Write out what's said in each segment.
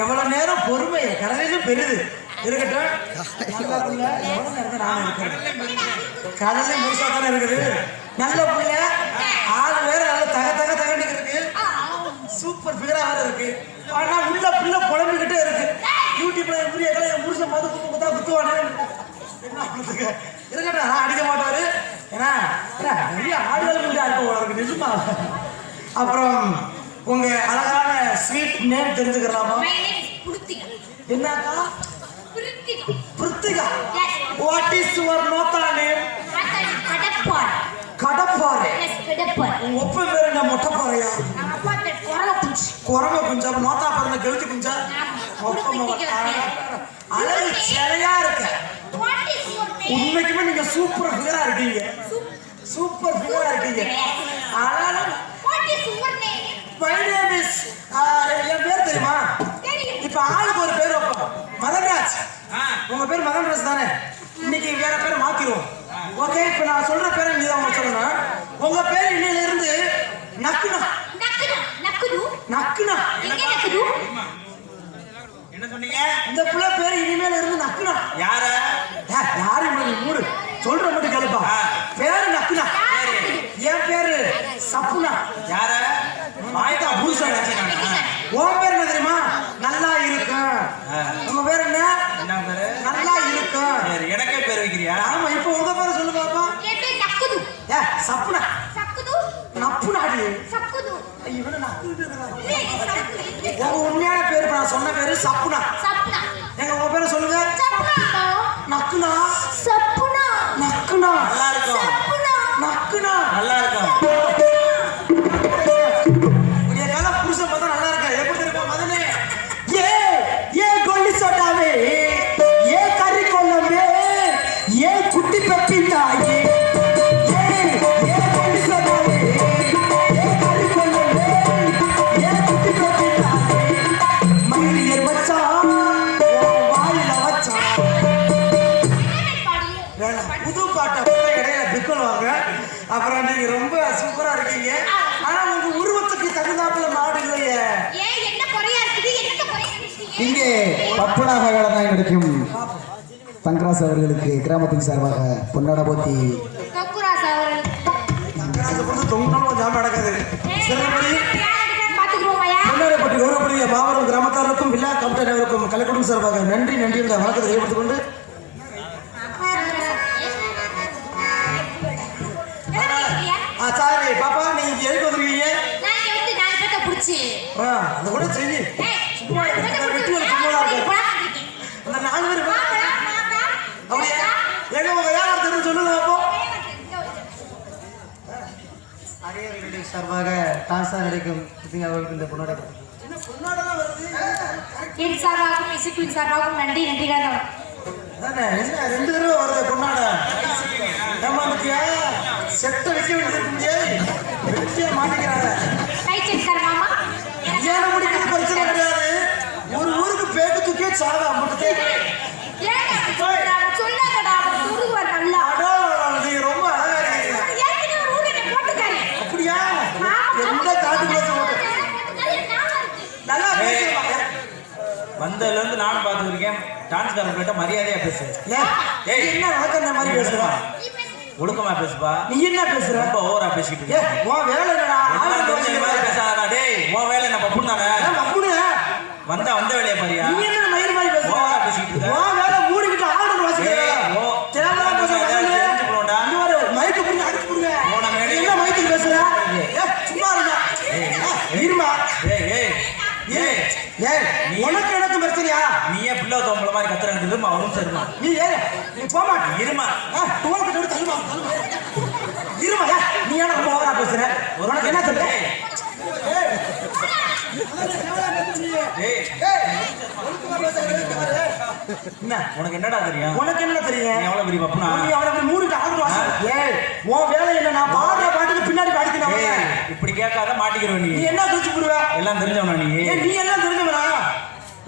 எவ்வளவு நேரம் பொறுமை கடலிலும் பெருது இருக்கட்டும். நான் இருக்கிறேன் கடலையும் முழுசா தானே இருக்குது. நல்ல புள்ள ஆளு வேற நல்ல தகன்னு இருக்கு. சூப்பர் பிகரா வேற இருக்கு. ஆனா உள்ள புள்ள புலம்பிக்கிட்டே இருக்கு. யூடியூப்ல என் புருஷன் மது குத்தா குத்துவானே என்ன பண்ணுறதுக்கு இருக்கட்டும். நான் அடிக்க மாட்டாரு. ஏன்னா நிறைய ஆடுகள் முடியாது இருக்கு நிஜமா. அப்புறம் உங்க அழகான ஸ்வீட் நேம் தெரிஞ்சுக்கலாமா? என்னக்கா? பிருத்திகா. வாட் இஸ் யுவர் நோத்தா நேம்? கடப்பாறை. உங்க ஒப்ப பேர் என்ன? மொட்டைப்பாறையா? குரவ குஞ்சா? நோத்தா பாருங்க கெழுத்து குஞ்சா? அழகு சிலையா இருக்க. உண்மைக்குமே நீங்க சூப்பர் ஃபிகரா இருக்கீங்க. சூப்பர் ஃபிகரா இருக்கீங்க. என் பேர் தெரியுமா? இப்ப ஆளுக்கு ஒரு பேர் வைப்போம். மதன்ராஜ். உங்க பேர் மதன்ராஜ் தானே? இன்னைக்கு வேற பேர் மாத்திருவோம். ஓகே, இப்ப நான் சொல்ற பேரை நீ தான் சொல்லணும். உங்க பேர் இன்னையில இருந்து நக்குனா. நக்குனா என்ன சொன்னீங்க? இந்த புள்ள பேர் இனிமேல இருந்து நக்குனா. யார? யாரு மூடு சொல்ற மட்டும் கேளுப்பா. பேரு நக்குனா. என் பேரு சப்புனா. யார? மாயதா பூசன். உன் பேர் என்ன தெரியுமா? நல்லா இருக்கும். உங்க பேர் என்ன? என்ன பேரு? நல்லா இருக்கும். எனக்கே பேர் வைக்கிறியா? ஆமா, இப்ப உங்க பேரை சொல்லு பாப்பா. சப்புனா. நப்புனாடி. இவன நக்குது. உங்க உண்மையான பேரு நான் சொன்ன பேரு சப்புனா. எங்க உங்க பேரை சொல்லுங்க. நக்குனா. சப்புனா. நக்குனா. நல்லா இருக்கும். நக்குனா. நல்லா இருக்கும். புருஷன் பார்த்தா நல்லா இருக்கா? எப்படி தெரியுமா மதனே? ஏ கொல்லி சொட்டாவே, ஏ கறி கொல்லமே, ஏ குட்டி பெப்பிந்தாயே, ஏ கொல்லி சொட்டாவே, ஏ கறி கொல்லமே, ஏ குட்டி பெப்பிந்தாயே, மயிலியர் மச்சான் வாயில வச்சான். புது பாட்டை இடையில பிக்கணுவாங்க. அப்புறம் நீங்க ரொம்ப சூப்பரா இருக்கீங்க. ஆனா உங்க உருவத்துக்கு தகுந்தாப்புல மாடு இல்லையே. இங்கே பப்பனாக வேலை நடிக்கும் தங்கராஜ் அவர்களுக்கு கிராமத்தின் சார்பாக பொன்னாட போத்தி. மாவட்டம் கிராமத்தாருக்கும் விழா கமிட்டியாளருக்கும் கலைக்குழும் சார்பாக நன்றி என்ற வழக்கத்தை ஏற்படுத்திக் கொண்டு சாரி பாப்பா, நீங்க எதுக்கு வந்துருக்கீங்க? அந்த கூட செய்ய அந்த 4 பேர் அப்படியா? எங்க உங்க யாரும் தெரிஞ்சு சொல்லுங்க அப்போ. அரியர்களுடைய சார்பாக டான்ஸா நடிக்கும் அவர்களுக்கு இந்த பொன்னாட நன்றி. என்ன 2 தடவை வருது பொன்னாட? ஏமாத்தியா? செட்ட வைக்க வேண்டியது மாட்டிக்கிறாங்க. கல்யாணம் முடிக்கிறது பிரச்சனை கிடையாது. ஒரு ஊருக்கு பேட்டு தூக்கி சாதா மட்டும் ரொம்ப அழகா இருக்கீங்க. அப்படியா? எந்த காட்டுக்குள்ள நல்லா வந்ததுல இருந்து நானும் பார்த்துருக்கேன். டான்ஸ்காரன் கிட்ட மரியாதையா பேசு. என்ன வழக்கம் இந்த மாதிரி பேசுறா? ஒழுக்கமா பேசுப்பா. நீ என்ன பேசுற? ரொம்ப ஓவரா பேசிட்டு இருக்க. உன் வேலை என்னடா? மாதிரி பேசாதடா. டேய், உன் வேலை என்ன பப்புன் தானே? வந்த வேலையை பாரியா? நீ என்ன மயிர் மாதிரி பேசுற? ஓவரா பேசிட்டு இருக்க. உன் வேலை மூடிக்கிட்டு ஆடுறது வாசிக்கிறே. தேவலாம் பேசுறடா. தெரிஞ்சு போடா. நீ வர மைக் புடிங்க அடிச்சு புடுங்க. போன மேலே என்ன மைக் பேசுற? சும்மா இருடா. இருமா. உனக்கு எனக்கு பிரச்சனையா? நீ ஏன் பிள்ளை தோம்பல மாதிரி கத்துறாங்க? இருமா, அவரும் சரிமா. நீ போமா. இருமா. தோலுக்கு தோடு தள்ளுமா. இருமா. நீ ஏன் ரொம்ப ஓவரா பேசுற? உனக்கு என்ன சொல்ற? உனக்கு என்னடா தெரியும்? உனக்கு என்ன தெரியும்? நீ எவ்வளவு பெரிய பப்புனா? நீ அவளை மூடிட்டு ஆடுறா. உன் வேலை என்ன? நான் பாடுற பாட்டுக்கு பின்னாடி பாடிக்கணும். இப்படி கேட்காத மாட்டிக்கிறவ. நீ என்ன குறிச்சு போடுவ? எல்லாம் தெரிஞ்சவனா? நீ எல்லாம் தெரிஞ்சவனா?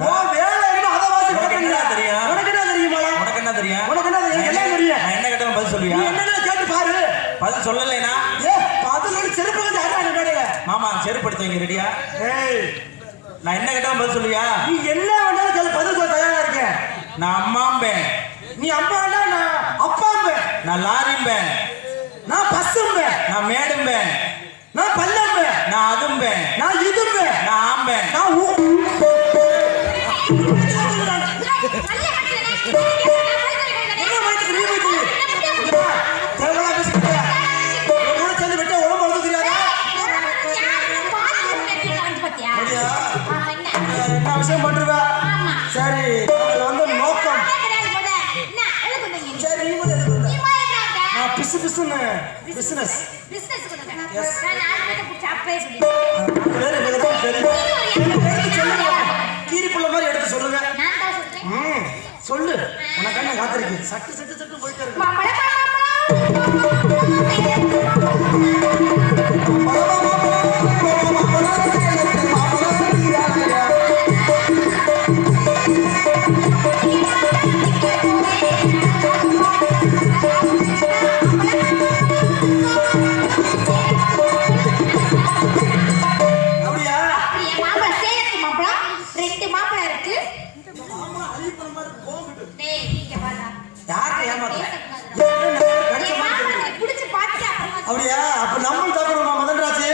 உன் வேலை என்ன? அதை வாசி. உனக்கு என்ன தெரியும்? உனக்கு என்ன தெரியுமா? உனக்கு என்ன தெரியும்? உனக்கு என்ன தெரியும்? எல்லாம் தெரியும். நான் என்ன கேட்டாலும் பதில் சொல்லுவியா? நீ என்ன கேட்டு பாரு. பதில் சொல்லலைனா பதில் செருப்பு வந்து ஆடுறாங்க. மாமா செருப்பு எடுத்தவங்க ரெடியா? நான் என்ன கேட்டாலும் பதில் சொல்லுவியா? நீ என்ன வேணாலும் கேளு, பதில் சொல்ல தயாரா இருக்கேன். நான் அம்மாம்பேன். நீ அம்மாண்டா, நான் அப்பாம்பேன். நான் லாரிம்பேன். நான் பஸ்ஸும்பேன். நான் மேடும்பேன். நான் பல்லம்பேன். நான் அதும்பேன். நான் இதும்பேன். நான் ஆம்பேன். நான் என்ன விஷயம் பண்றேன். சரி, அதுல வந்து நோக்கம். சரி, நீ முதல்ல எதுக்கு வந்த? நான் பிசு பிசுன்னு பிசினஸ். கீரிப்புள்ள மாதிரி எடுத்து சொல்லுங்க. சொல்லு, உனக்கு என்ன காத்திருக்கு? சட்டு சட்டு சட்டு போயிட்டு இருக்கு. அப்படியா? அப்ப நம்ம சாப்பிடுமா மதன்ராஜ்?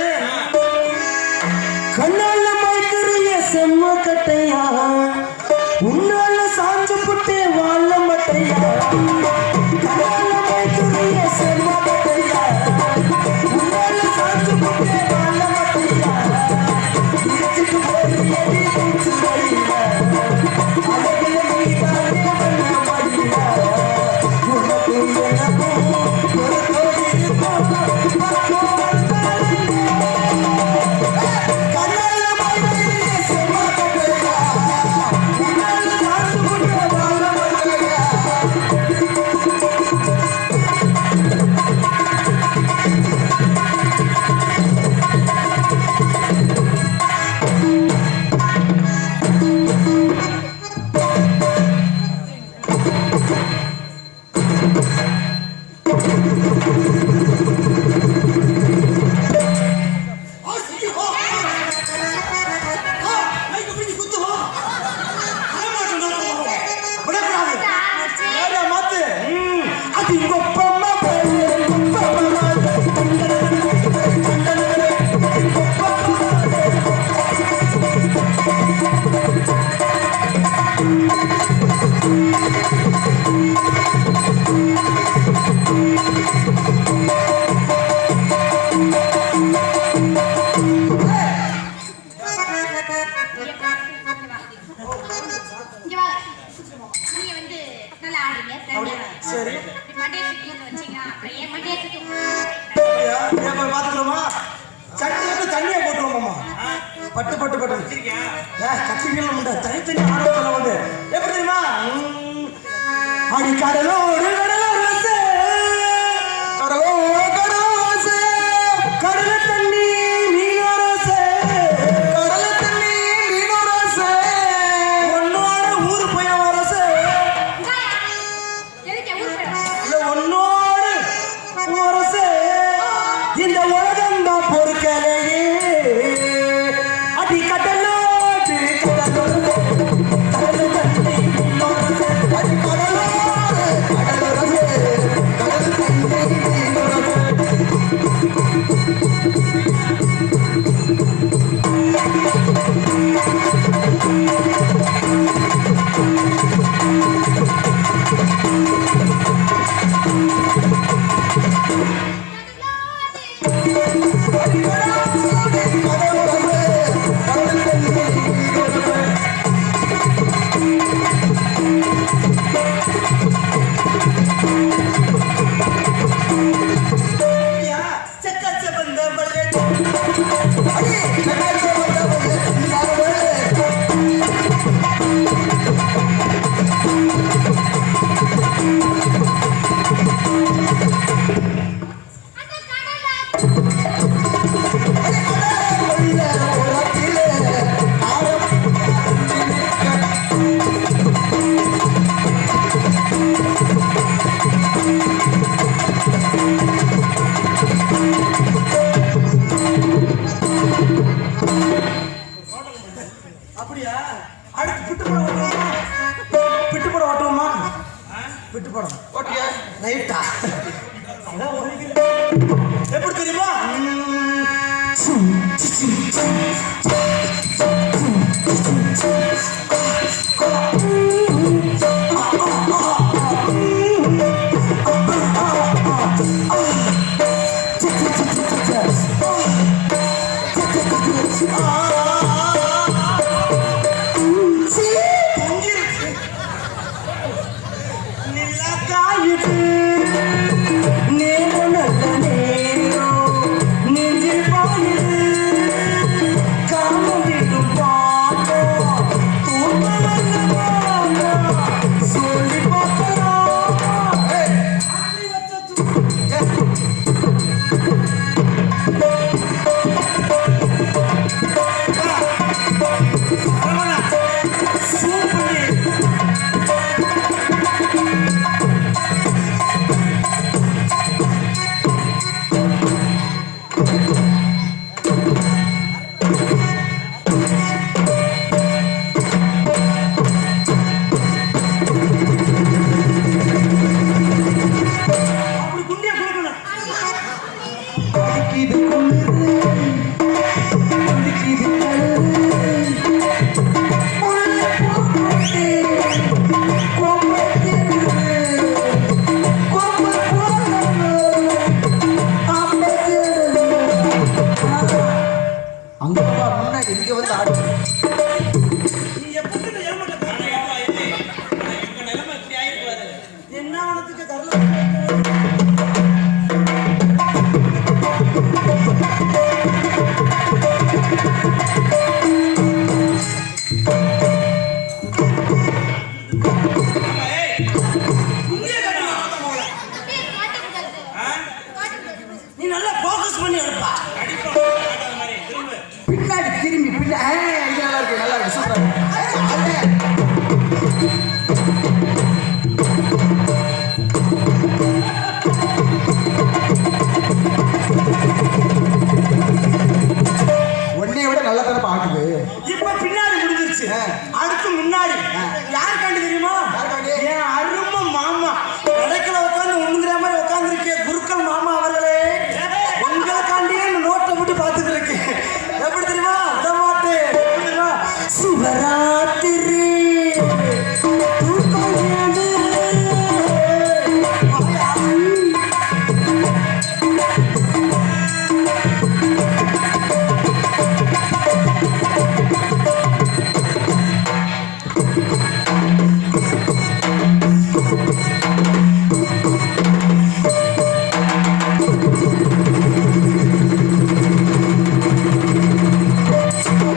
கண்ணால மைக்கறிய செம்ம கட்டையா, உன்னால சாஞ்சு புட்டே வாழ மட்டையா. கண்ணால மைக்கறிய செம்ம கட்டையா, உன்னால சாஞ்சு புட்டே வாழ மட்டையா. இடிச்சிட்டு போய் எடி குச்சி வையா, அழகில நீதானே பண்ண மடியா. உனக்கு எனக்கும் ஒரு கோடி இருக்கும். பட்டு பட்டு பட்டு வச்சிருக்கேன். கத்திரிக்கல முண்டை தனித்தனி ஆரோக்கியம் வந்து எப்படி தெரியுமா? அடி கடலோடு கடலோசே, கடலோ கடலோசே, கடல தண்ணி மீனோரசே, கடல தண்ணி மீனோரசே, உன்னோட ஊரு போய் வரசே, இல்ல உன்னோடு வரசே. இந்த உலகம் தான் பொறுக்கலையே. கடலோடு கடலோடு கடலு தண்ணி மீனோரசே, அடி கடலோடு கடலோடு அப்படியா? அடுத்து பிட்டு படம் ஓட்டுவோமா? பிட்டு படம் ஓட்டுவோமா? பிட்டு படம் ஓட்டியா ரைட்டா? அதான் ஓடிக்கிறேன். எப்படி தெரியுமா? நிலக்காயிட்டு நேரம் நல்ல நேரம் நெஞ்சில் பாயுது காமம் வீட்டும் பாட்டோம் தூக்கம் நல்ல பாட்டோம் சொல்லி பார்க்கலாம். அப்படி குண்டியா கொடுக்கணும். அடிக்குது குளிரு, அடிக்குது அங்க முன்னாடி இங்க வந்து ஆடு. நீ எப்படி ஏமாட்ட எங்க நிலைமை இப்படி ஆயிருப்பாரு. என்ன ஆனதுக்கு கரல நீ நல்லா ஃபோக்கஸ் பண்ணி எடுப்பா. பின்னாடி திரும்பி பின்னாடி இது நல்லா இருக்கு சூப்பரா இருக்கு. உன்னைய விட நல்லா தானே பாக்குது. இப்ப பின்னாடி முடிஞ்சிருச்சு. அடுத்து முன்னாடி யாருக்காண்டி தெரியுமா? என் அருமை மாமா கடைக்குள்ள உட்கார்ந்து உண்ணுங்கிற மாதிரி உட்கார்ந்துருக்கே குருக்கள் மாமா அவர்களே, உங்களுக்காண்டியே நோட்டை விட்டு பார்த்துட்டு இருக்கேன். எப்படி தெரியுமா? விடமாட்டே. எப்படி தெரியுமா? சிவராத்திரி தூக்கம் ஏது?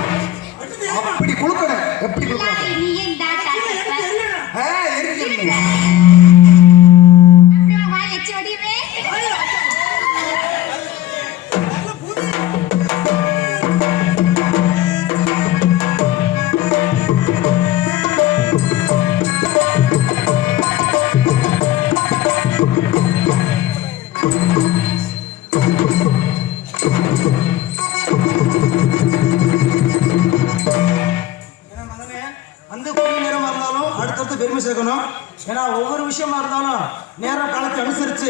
அப்படி குளுக்கணும். எப்படி குளுக்கணும்? நீ ஏன் டாட்டா ஆ, எரிஞ்சிருங்க. அப்புறம் வாய் எச்சி வடிவே ஏன்னா மகனே, அந்த கொஞ்ச நேரமா இருந்தாலும் அடுத்தடுத்து பெருமை சேர்க்கணும். ஏன்னா ஒவ்வொரு விஷயமா இருந்தாலும் நேரம் காலத்தை அனுசரிச்சு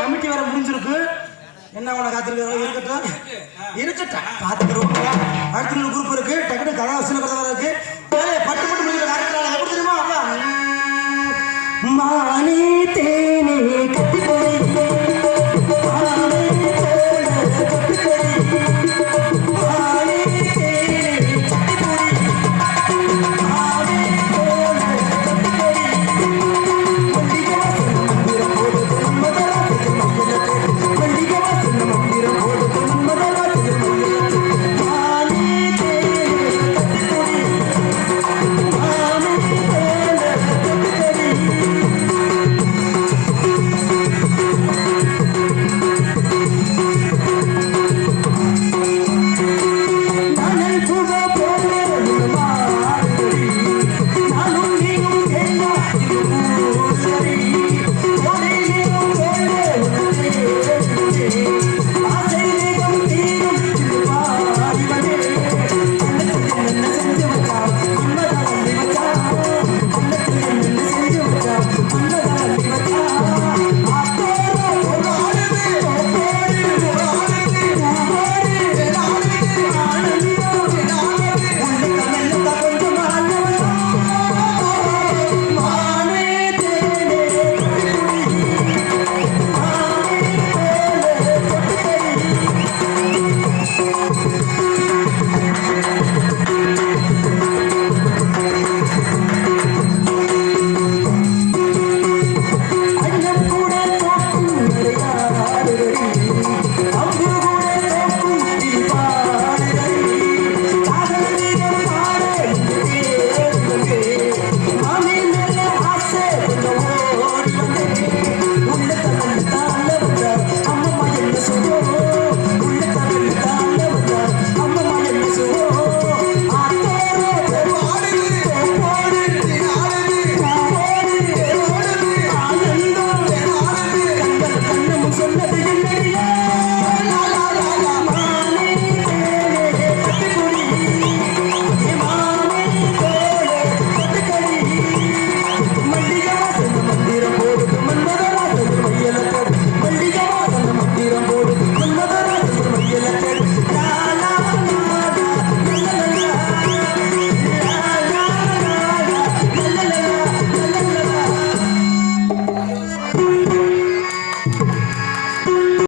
கமிட்டி வேற முடிஞ்சிருக்கு. என்ன அவனை காத்திருக்க இருக்கட்டும் இருக்கட்டும் பார்த்துக்கிறோம். அடுத்த குரூப் இருக்கு. டக்குனு கதாசிரியர்